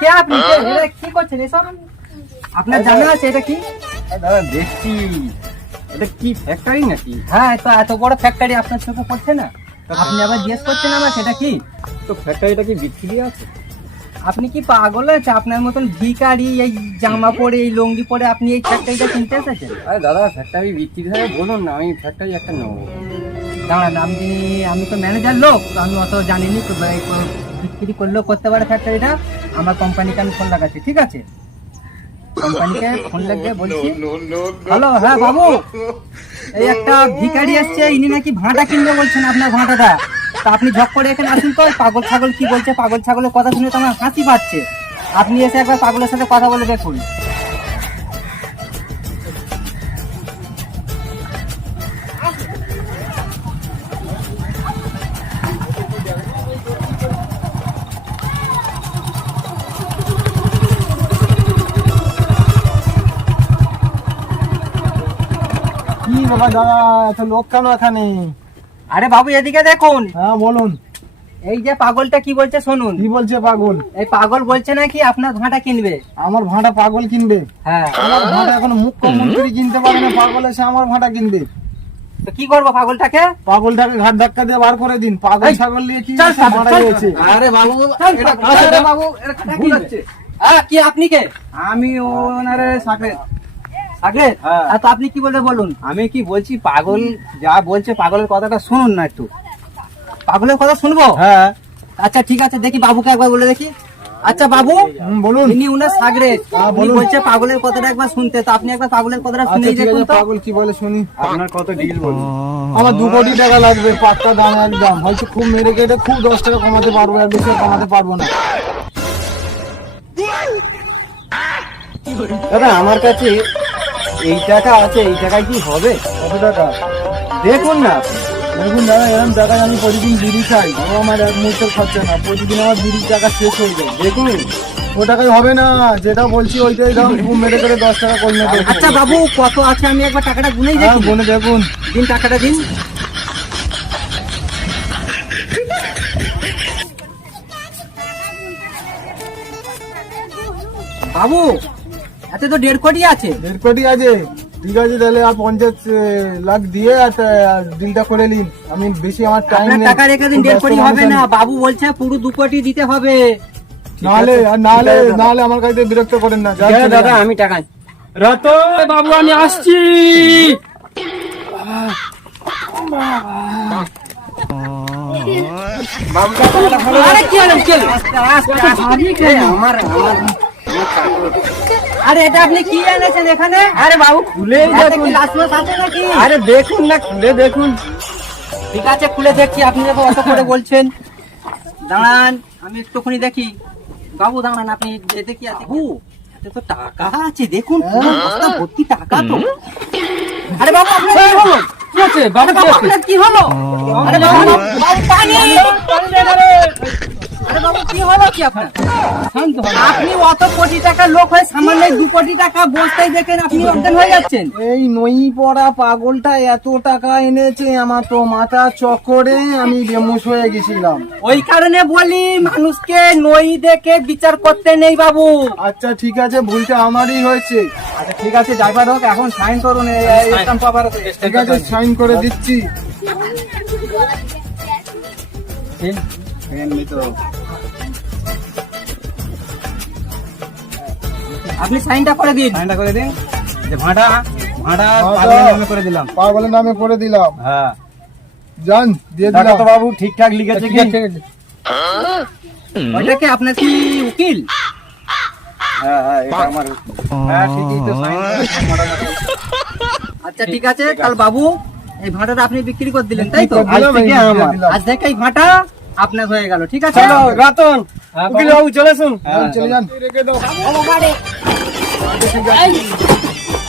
কে আপনি কি করছেন এসব? আপনার জানা আছে এটা কি? দাদা দেখছি, এটা কি ফ্যাক্টরি নাকি? হ্যাঁ, তো এত বড় ফ্যাক্টরি আপনার চোখে পড়ছে না? আপনি আবার জিজ্ঞেস করছেন আমার সেটা কি? তো ফ্যাক্টরিটা কি বিক্রি আছে? আপনি কি পাগল হয়েছে? আপনার মতন ভিখারি এই জামা পরে এই লুঙ্গি পরে আপনি এই ফ্যাক্টরিটা কিনতে এসেছেন? আরে দাদা ফ্যাক্টরি বিক্রি হয় বলুন না, আমি ফ্যাক্টরি একটা নেবো। দাঁড়ান, আমি তো ম্যানেজার লোক, তো আমি অত জানিনি তো বিক্রি করলেও করতে পারে ফ্যাক্টরিটা। আমার কোম্পানিকে আমি ফোন লাগাচ্ছি, ঠিক আছে? কোম্পানিকে ফোন লাগিয়ে বলছি, হ্যালো, হ্যাঁ বাবু, এই একটা ভিখারি আসছে, ইনি নাকি ভাঁটা কিনবে বলছেন, আপনার ভাঁটাটা। তা আপনি ঝক করে এখানে আসুন তো। পাগল ছাগল কি বলছে, পাগল ছাগলের কথা শুনে তো আমার হাসি পাচ্ছে। আপনি এসে একবার পাগলের সাথে কথা বলে দেখুন। কি বাবা দাদা, এত লোক কেন এখানে? আরে বাবু এদিকে দেখুন, হ্যাঁ বলুন। এই যে পাগলটা কি বলছে শুনুন। কি বলছে পাগল? এই পাগল বলছে নাকি আপনার ভাঁটা কিনবে। আমার ভাঁটা পাগল কিনবে? হ্যাঁ। আমার ভাঁটা এখন মুখ্যমন্ত্রী কিনতে পারে না, পাগল এসে আমার ভাঁটা কিনবে? তো কি করবো পাগলটাকে? পাগলটাকে ঘাট ধাক্কা দিয়ে বার করে দিন। পাগল ছাগল নিয়ে কি চল, চল, ভাঁটা চল। দিয়েছে? আরে বাবু, বাবু ভুল হচ্ছে। কি আপনি কে? আমি ওনারে সাকরে। আগে হ্যাঁ। তো আপনি কি বলতে বলুন। আমি কি বলছি, পাগল যা বলছে পাগলের কথাটা শুনুন না একটু। পাগলের কথা শুনবো? হ্যাঁ আচ্ছা ঠিক আছে, দেখি বাবুকে একবার বলে দেখি। আচ্ছা বাবু, বলুন। ইনি উনার সাগরে, হ্যাঁ, উনি বলুন। বলছে পাগলের কথাটা একবার শুনতে। তো আপনি একবার পাগলের কথাটা আচ্ছা শুনেই ঠিক দেখুন আছে, তো। পাগল কি বলে শুনি। আপনার কত ডিল বলুন। আমার 2 কোটি টাকা লাগবে, পাক্কা দাম একদম। হয়তো খুব মেরে কেটে খুব 10 টাকা কমাতে পারবো, আর বেশি কমাতে পারবো না। দাদা আমার কাছে এই টাকা আছে, এই টাকায় কি হবে? কত টাকা? দেখুন না আপনি। দেখুন দাদা, এরকম টাকায় আমি প্রতিদিন বিড়ি খাই, ও আমার এক মুহূর্তের খরচা না। প্রতিদিন আমার বিড়ির টাকা শেষ হয়ে যায়। দেখুন ও টাকায় হবে না, যেটা বলছি ওইটাই দাম। খুব মেরে করে 10 টাকা করে নেবে। আচ্ছা বাবু, কত আছে আমি একবার টাকাটা গুনেই হ্যাঁ দেখি। বলে দেখুন। দিন টাকাটা দিন। বাবু, এতে তো 1.5 কোটি আছে। 1.5 কোটি আছে? ঠিক আছে, তাহলে আর 50 লাখ দিয়ে ডিলটা করে নিন। আমি বেশি আমার টাইম আপনার নেই। টাকা রেখে দিন, 1.5 কোটি হবে না। বাবু বলছে পুরো 2 কোটি দিতে হবে। নাহলে নাহলে আমার কাছে বিরক্ত করেন না। ঠিক আছে দাদা, আমি টাকা রতন বাবু আমি আসছি। আরে কি হলো, কি হলো? আমার আরে এটা আপনি কি এনেছেন এখানে? আরে বাবু খুলে এতে কি লাসমাস আছে নাকি? আরে দেখুন না, খুলে দেখুন। ঠিক আছে, খুলে দেখছি। আপনি যখন অত করে বলছেন, দাঁড়ান আমি একটুখানি দেখি। বাবু দাঁড়ান, আপনি এতে কি আছে? এতে তো টাকা আছে, দেখুন পুরো বস্তা ভর্তি টাকা তো। আরে বাবু আপনার কি হলো? কি আছে বাবু? আরে বাবু আপনার কি হলো? আরে বাবু, বাবু পানি! আরে বাবু কি হলো কি আপনার? শান্ত হন। আপনি অত কোটি টাকার লোক হয়ে সামান্য 2 কোটি টাকা বস্তায় দেখেন আপনি অজ্ঞান হয়ে যাচ্ছেন। এই নই পড়া পাগলটা এত টাকা এনেছে, আমার তো মাথা চক্করে আমি বেমুশ হয়ে গেছিলাম। ওই কারণে বলি মানুষকে নই দেখে বিচার করতে নেই বাবু। আচ্ছা ঠিক আছে, ভুলটা আমারই হয়েছে। আচ্ছা ঠিক আছে, ড্রাইভার হোক, এখন সাইন করুন। ঠিক আছে, সাইন করে দিচ্ছি। আপনি সাইনটা করে দিন। সাইনটা করে দিন। যে ভাড়া ভাড়া পাগলের নামে করে দিলাম। পাগলের নামে করে দিলাম। হ্যাঁ, জান দিয়ে টাকা দিলাম। তো বাবু ঠিকঠাক লিখেছে কি? ওইটাকে আপনার কি উকিল? হ্যাঁ হ্যাঁ, এটা আমার। হ্যাঁ ঠিকই তো সাইন। আচ্ছা ঠিক আছে, কাল বাবু এই ভাঁটাটা আপনি বিক্রি করে দিলেন, তাই তো? আজ থেকে আমার। আজ থেকে এই ভাঁটা আপনার হয়ে গেল, ঠিক আছে? চলো রতন, উকিল বাবু চলে আসুন। চলে যান। রেখে দাও। বাবু, গাড়ি।